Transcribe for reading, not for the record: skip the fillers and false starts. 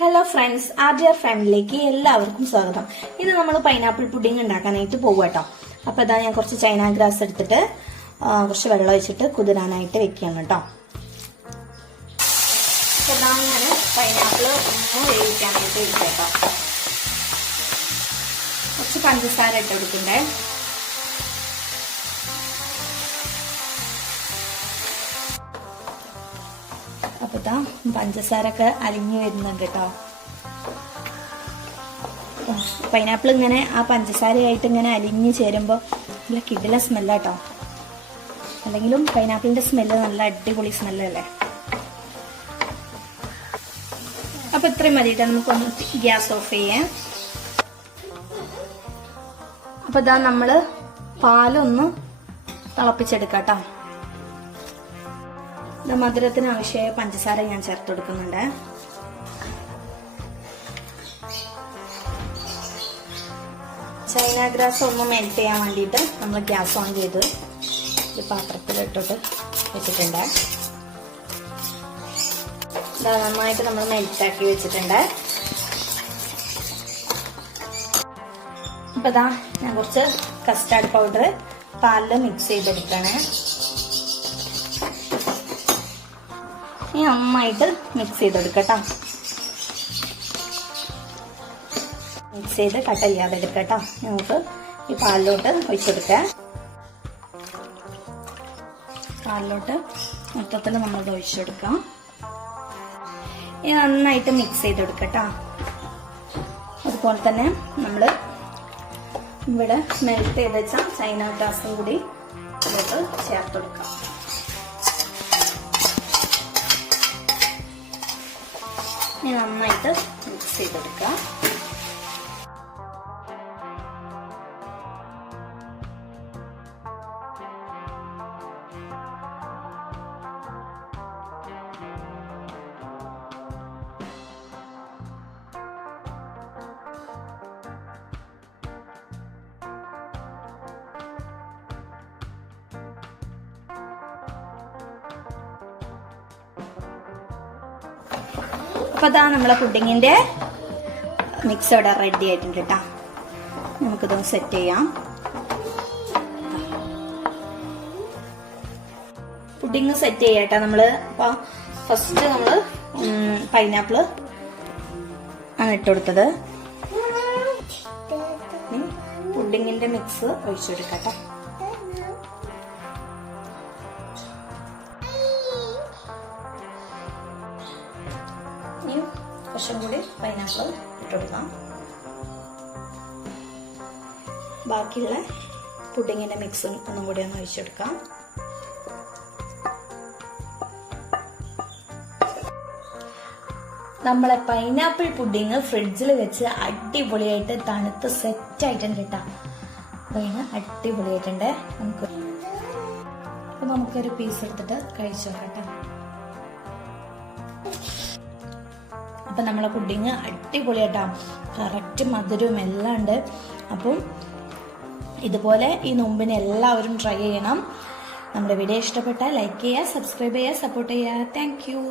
Hello friends, ആർജിആർ ഫാമിലിയിലേക്ക് എല്ലാവർക്കും സ്വാഗതം. ഇത് നമ്മൾ പൈനാപ്പിൾ പുഡിംഗ് ഉണ്ടാക്കാനായിട്ട് പോകും കേട്ടോ. അപ്പോൾ ഇതാ ഞാൻ കുറച്ച് ചൈന ഗ്രാസ് എടുത്തിട്ട് കുറച്ച് വെള്ളം ഒഴിച്ചിട്ട് കുതിരാനായിട്ട് വെക്കുകയാണ് കേട്ടോ. അപ്പോൾ ഇതാ ഞാൻ പൈനാപ്പിൾ ഒന്ന് വേവിക്കാനായിട്ട് ഇരിക്കാം കേട്ടോ. കുറച്ച് പഞ്ചസാര ഇട്ട് കൊടുക്കണ്ടേ. അപ്പോൾ ഇതാ പഞ്ചസാരൊക്കെ അലിഞ്ഞു വരുന്നുണ്ട് കേട്ടോ. പൈനാപ്പിൾ ഇങ്ങനെ ആ പഞ്ചസാരയായിട്ട് ഇങ്ങനെ അലിഞ്ഞു ചേരുമ്പോൾ നല്ല കിടില സ്മെല്ലാട്ടോ. അല്ലെങ്കിലും പൈനാപ്പിളിന്റെ സ്മെല്ല് നല്ല അടിപൊളി സ്മെല്ലല്ലേ. അപ്പൊ ഇത്രയും മതിയിട്ട് നമുക്കൊന്ന് ഗ്യാസ് ഓഫ് ചെയ്യാം. അപ്പൊ ഇതാ നമ്മള് പാലൊന്ന് തിളപ്പിച്ചെടുക്കാം കേട്ടോ. മധുരത്തിന് ആവശ്യമായ പഞ്ചസാര ഞാൻ ചേർത്ത് കൊടുക്കുന്നുണ്ട്. ചൈന ഗ്രാസ് ഒന്ന് മെൽറ്റ് ചെയ്യാൻ വേണ്ടിയിട്ട് നമ്മൾ ഗ്യാസ് ഓൺ ചെയ്ത് ഈ പാത്രത്തിലിട്ടിട്ട് വെച്ചിട്ടുണ്ട്. നന്നായിട്ട് നമ്മൾ മെൽറ്റാക്കി വെച്ചിട്ടുണ്ട്. അപ്പൊ ഇതാ ഞാൻ കുറച്ച് കസ്റ്റാർഡ് പൗഡർ പാലിൽ മിക്സ് ചെയ്തെടുക്കണേ. നന്നായിട്ട് മിക്സ് ചെയ്തെടുക്കട്ടോ. മിക്സ് ചെയ്ത് കട്ട് ചെയ്യാതെ എടുക്കട്ടോ. നമുക്ക് ഈ പാലിലോട്ട് ഒഴിച്ചെടുക്കാം. പാലിലോട്ട് മൊത്തത്തിൽ നമ്മൾ ഒഴിച്ചെടുക്കാം. നന്നായിട്ട് മിക്സ് ചെയ്തെടുക്കട്ടോ. അതുപോലെ തന്നെ നമ്മൾ ഇവിടെ മെൽറ്റ് ചെയ്ത് വെച്ച ചൈന ഗ്രാസും കൂടി ഇതിലോട്ട് ചേർത്ത് കൊടുക്കാം. നന്നായിട്ട് മിക്സ് ചെയ്തെടുക്കാം. അപ്പൊ അതാ നമ്മളെ പുഡിങ്ങിന്റെ മിക്സ് ഇവിടെ റെഡി ആയിട്ടുണ്ട് കേട്ടോ. നമുക്കിതൊന്ന് സെറ്റ് ചെയ്യാം. പുഡിങ് സെറ്റ് ചെയ്യാട്ടോ നമ്മള്. അപ്പൊ ഫസ്റ്റ് നമ്മള് പൈനാപ്പിള് ആണ് ഇട്ട് കൊടുത്തത്. പുഡിങ്ങിന്റെ മിക്സ് ഒഴിച്ചെടുക്കട്ടോ. കുറച്ചും കൂടി പൈനാപ്പിൾ ഇട്ടുകൊടുക്കാം. ബാക്കിയുള്ള പുഡിങ്ങിന്റെ മിക്സും ഒന്നും കൂടി ഒന്ന് ഒഴിച്ചെടുക്കാം. നമ്മളെ പൈനാപ്പിൾ പുഡിങ് ഫ്രിഡ്ജിൽ വെച്ച് അടിപൊളിയായിട്ട് തണുത്ത് സെറ്റ് ആയിട്ടുണ്ട് കേട്ടോ. അടിപൊളിയായിട്ടുണ്ട്. നമുക്കൊരു പീസ് എടുത്തിട്ട് കഴിച്ചു നോക്കട്ടെ. അപ്പൊ നമ്മളെ പുഡിങ് അടിപൊളിയായിട്ടാണ്. കറക്റ്റ് മധുരവും എല്ലാം ഉണ്ട്. അപ്പം ഇതുപോലെ ഈ നോമ്പിന് എല്ലാവരും ട്രൈ ചെയ്യണം. നമ്മുടെ വീഡിയോ ഇഷ്ടപ്പെട്ടാൽ ലൈക്ക് ചെയ്യുക, സബ്സ്ക്രൈബ് ചെയ്യുക, സപ്പോർട്ട് ചെയ്യുക. Thank you.